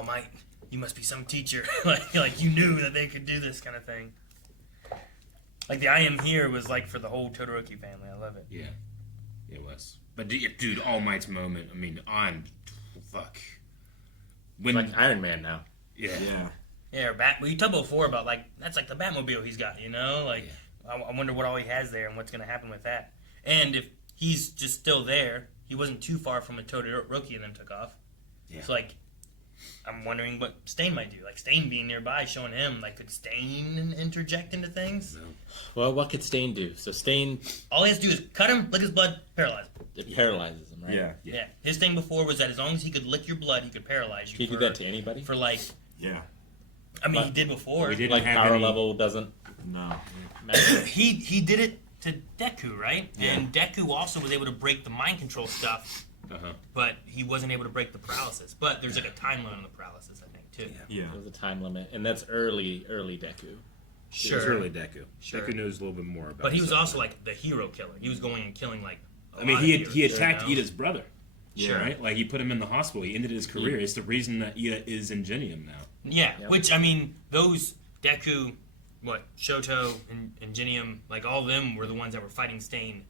All Might, you must be some teacher. like you knew that they could do this kind of thing. Like the I Am Here was like for the whole Todoroki family. I love it. Yeah, it was. But dude, All Might's moment. I mean, fuck. When like Iron Man now. Yeah. Yeah, or you talked before about like that's like the Batmobile he's got. Like I wonder what all he has there and what's gonna happen with that. And if he's just still there, he wasn't too far from a Todoroki and then took off. Yeah. So like, I'm wondering what Stain might do. Like Stain being nearby, showing him like could Stain interject into things? No. Well, what could Stain do? So Stain, all he has to do is cut him, lick his blood, paralyze him. It paralyzes him, right? Yeah. His thing before was that as long as he could lick your blood, he could paralyze you. Can he do that to anybody? For like, yeah. I mean, he did before. We didn't like have power any... level doesn't. No. he did it to Deku, right? Yeah. And Deku also was able to break the mind control stuff, but he wasn't able to break the paralysis. But there's like a time limit on the paralysis, I think, too. Yeah. There's a time limit, and that's early Deku. Sure. It was early Deku. Sure. Deku knows a little bit more about. But he was also like the hero killer. He was going and killing like. He attacked Ida's brother. Sure. Right? Like he put him in the hospital. He ended his career. It's the reason that Ida is in Genium now. Yeah. Yep. Which I mean, those Deku. Shoto and Genium, like all of them were the ones that were fighting Stain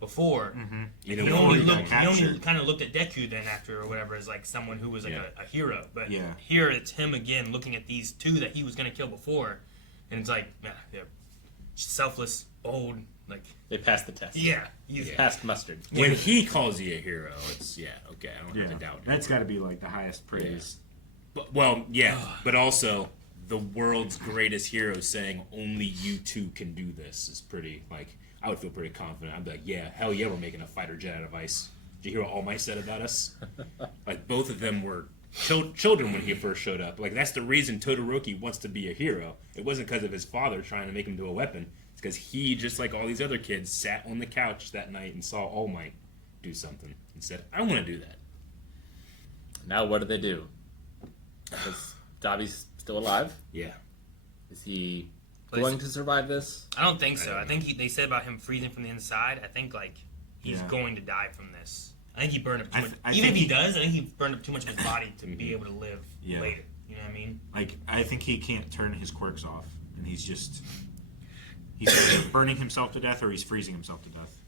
before. Mm-hmm. He only kind of looked at Deku then after or whatever as like someone who was like a hero. But here it's him again looking at these two that he was going to kill before. And it's like, they're selfless, bold, like... They passed the test. Yeah. Passed mustard. When he calls you a hero, it's, okay, I don't have to doubt it. That's got to be like the highest praise. Yeah. But also... the world's greatest hero saying only you two can do this is pretty, like, I would feel pretty confident. I'd be like, yeah, hell yeah, we're making a fighter jet out of ice. Did you hear what All Might said about us? Like, both of them were children when he first showed up. Like, that's the reason Todoroki wants to be a hero. It wasn't because of his father trying to make him do a weapon. It's because he, just like all these other kids, sat on the couch that night and saw All Might do something and said, I want to do that. Now what do they do? Is Dabi's still alive? Yeah. Is he going to survive this? I don't think so. I think they said about him freezing from the inside. I think like he's going to die from this. I think he burned up too much. Even if he does, I think he burned up too much of his body to be able to live later. You know what I mean? Like I think he can't turn his quirks off, and he's either burning himself to death or he's freezing himself to death.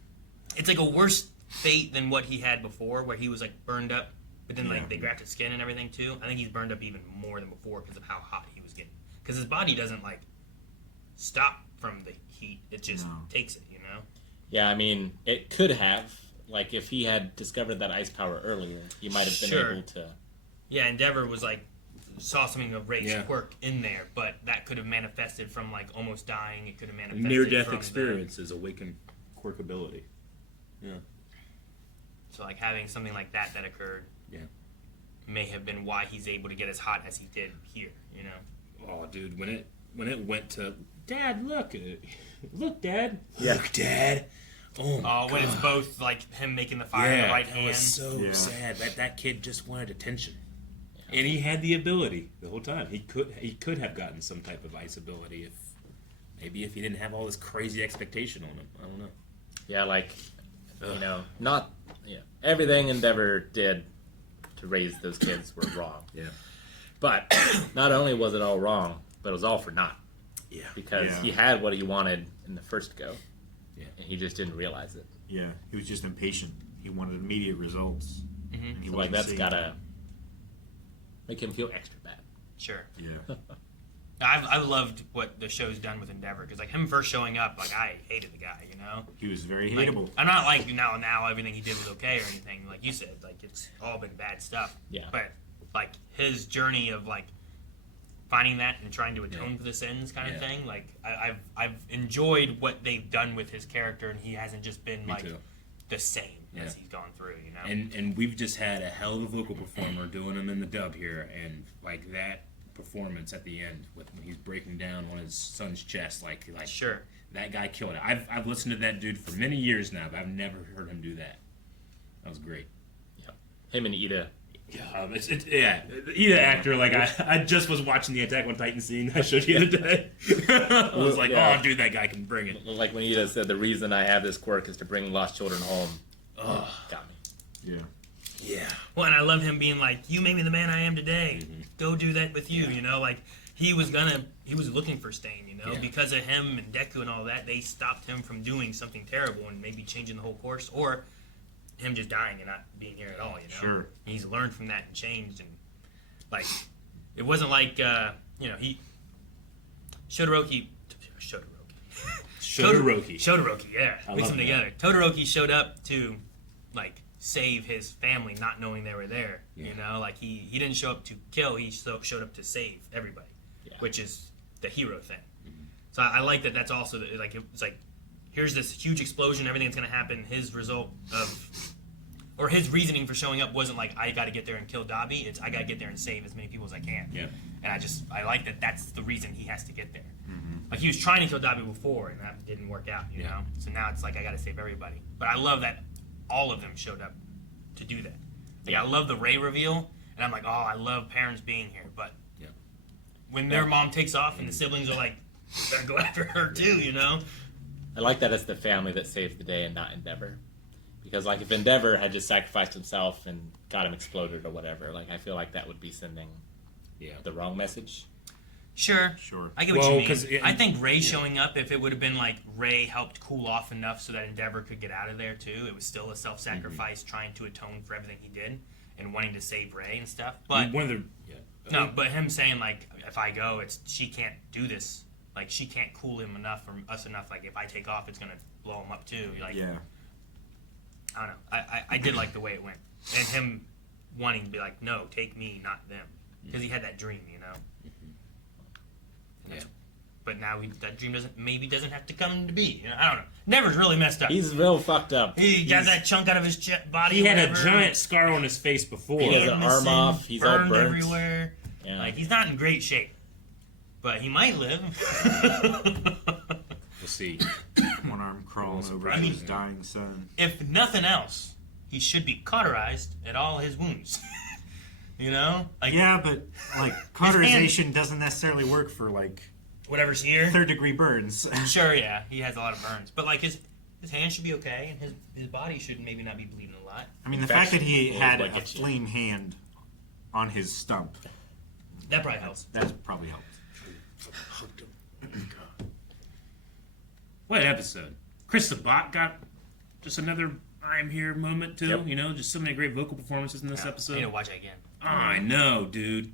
It's like a worse fate than what he had before, where he was like burned up. But then, like, they grabbed his skin and everything, too. I think he's burned up even more than before because of how hot he was getting. Because his body doesn't, like, stop from the heat. It just takes it, you know? Yeah, I mean, it could have. Like, if he had discovered that ice power earlier, he might have been able to... Yeah, Endeavor was, like, saw something of Ray's quirk in there, but that could have manifested from, like, almost dying. It could have manifested near-death from experiences awaken quirk ability. Yeah. So, like, having something like that occurred... may have been why he's able to get as hot as he did here, you know? Oh, dude, when it went to, Dad, look, Dad. Yeah. Look, Dad. Oh, my God. When it's both, like, him making the fire in the right hand. It was so sad. That kid just wanted attention. Yeah. And he had the ability the whole time. He could have gotten some type of ice ability if he didn't have all this crazy expectation on him. I don't know. Yeah, like, everything Endeavor did to raise those kids were wrong. Yeah. But not only was it all wrong, but it was all for naught. Yeah. Because he had what he wanted in the first go. Yeah. And he just didn't realize it. Yeah. He was just impatient. He wanted immediate results. Mm-hmm. So like that's gotta make him feel extra bad. Sure. Yeah. I've loved what the show's done with Endeavor because like him first showing up, like I hated the guy, you know. He was very like, hateable. I'm not like now everything he did was okay or anything. Like you said, like it's all been bad stuff. Yeah. But like his journey of like finding that and trying to atone for the sins kind of thing. Like I've enjoyed what they've done with his character, and he hasn't just been the same as he's gone through, you know. And we've just had a hell of a vocal performer doing him in the dub here, and like that performance at the end when he's breaking down on his son's chest, like sure, that guy killed it. I've listened to that dude for many years now, but I've never heard him do that. That was great. Yeah, him and Ida. Yeah, Ida actor. Like I just was watching the Attack on Titan scene I showed you the other day. I was like, oh, dude, that guy can bring it. Like when Ida said, the reason I have this quirk is to bring lost children home. Oh, got me. Yeah. Yeah. Well, and I love him being like, you made me the man I am today. Mm-hmm. go do that with you, you know, like he was looking for Stain, you know, Yeah. because of him and Deku and all that, they stopped him from doing something terrible and maybe changing the whole course, or him just dying and not being here at all, you know. Sure. And he's learned from that and changed, and like it wasn't like you know, Todoroki, yeah, I mix love them together. Todoroki showed up to like save his family, not knowing they were there. Yeah. You know, like he didn't show up to kill; he showed up to save everybody, Yeah. which is the hero thing. So I like that. That's also like it's like here's this huge explosion, everything that's going to happen. His result of or his reasoning for showing up wasn't like I got to get there and kill Dobby. It's I got to get there and save as many people as I can. Yeah. And I like that. That's the reason he has to get there. Like he was trying to kill Dobby before, and that didn't work out. You know. So now it's like I got to save everybody. But I love that all of them showed up to do that. Like I love the Rey reveal, and I'm like, oh, I love parents being here. But Yeah. when their mom takes off and the siblings are like, better go after her too. You know. I like that it's the family that saves the day and not Endeavor. Because, like, if Endeavor had just sacrificed himself and got him exploded or whatever, like, I feel like that would be sending the wrong message. Sure. Sure. I get what you mean. 'cause I think Ray showing up, if it would have been like Ray helped cool off enough so that Endeavor could get out of there too, it was still a self-sacrifice trying to atone for everything he did and wanting to save Ray and stuff. But one of the no, but him saying like, if I go, she can't do this. Like she can't cool him enough or us enough. Like if I take off, it's gonna blow him up too. Like Yeah. I don't know. I did like the way it went and him wanting to be like, no, take me, not them, because he had that dream, you know. Yeah. But now that dream doesn't have to come to be. You know, I don't know. Never's really messed up. He's real fucked up. He got that chunk out of his body. He had a whatever. giant scar on his face before. He has Hand an arm missing, off, he's all burned burnt. everywhere. Yeah. Like he's not in great shape, but he might live. We'll see. One arm crawling Well, over surprising, his yeah. dying son. If nothing else, he should be cauterized at all his wounds. You know, like Yeah, but like cauterization doesn't necessarily work for like whatever's here. 3rd-degree burns. Sure, yeah, he has a lot of burns, but like his hand should be okay, and his body should maybe not be bleeding a lot. I mean, the fact that he Infection had is what a gets you. flame hand on his stump, That probably helps. that's probably helped. What an episode. Chris Sabat got just another I'm here moment too. Yep. You know, just so many great vocal performances in this I need episode. to watch it again. Oh, I know, dude.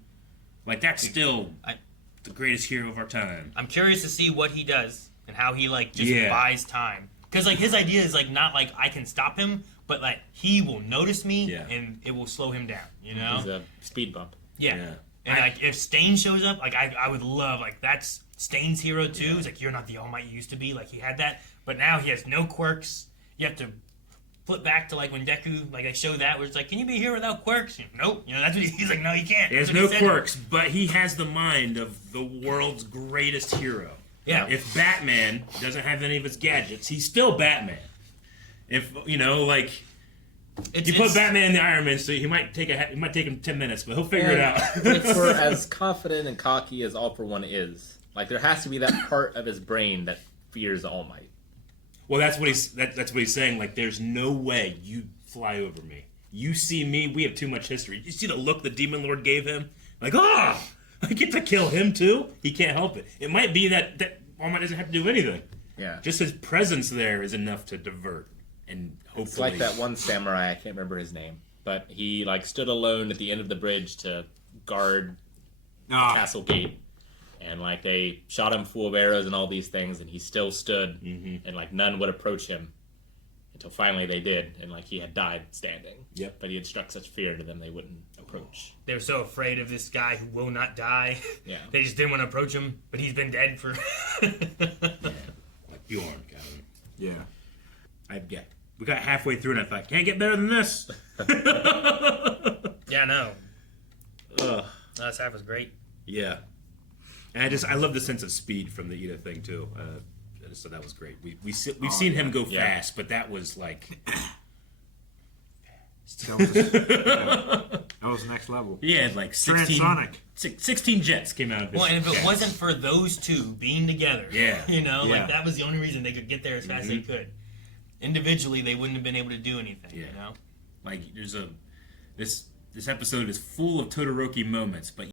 Like that's still I- the greatest hero of our time. I'm curious to see what he does and how he like just Yeah. buys time. Because like his idea is like not like I can stop him, but like he will notice me Yeah. and it will slow him down. You know? He's a speed bump. Yeah. Yeah. And like if Stain shows up, like I would love like that's Stain's hero too. It's like you're not the All Might you used to be. Like he had that, but now he has no quirks. You have to flip back to like when Deku like I showed that where it's like, can you be here without quirks? You know, nope. You know that's what he's like. No, you can't. He has That's what no said. quirks, but he has the mind of the world's greatest hero. Yeah. If Batman doesn't have any of his gadgets, he's still Batman. If you know, like you put Batman in the Iron Man suit, he might take him 10 minutes, but he'll figure it out. For as confident and cocky as All For One is, like there has to be that part of his brain that fears All Might. Well, that's what he's saying. Like, there's no way you fly over me. You see me, we have too much history. You see the look the Demon Lord gave him? Like, I get to kill him too? He can't help it. It might be that All Might doesn't have to do anything. Yeah. Just his presence there is enough to divert. And hopefully... It's like that one samurai, I can't remember his name, but he like stood alone at the end of the bridge to guard Ah, Castle Gate. And like they shot him full of arrows and all these things, and he still stood, and like none would approach him until finally they did, and like he had died standing. Yep. But he had struck such fear to them they wouldn't approach. They were so afraid of this guy who will not die. Yeah. They just didn't want to approach him, but he's been dead for. Like Bjorn, Kevin. yeah. We got halfway through and I thought, can't get better than this. Yeah, no. Ugh. Last half was great. Yeah. And I love the sense of speed from the Ida thing too. So that was great. We've seen him go Yeah. fast, but that was like That was next level. he had like 16, Transonic. 16 jets came out of his Well, and if it chest. wasn't for those two being together, Yeah. you know, Yeah. like that was the only reason they could get there as fast as they could. Individually, they wouldn't have been able to do anything, you Yeah. know? Like there's this episode is full of Todoroki moments, but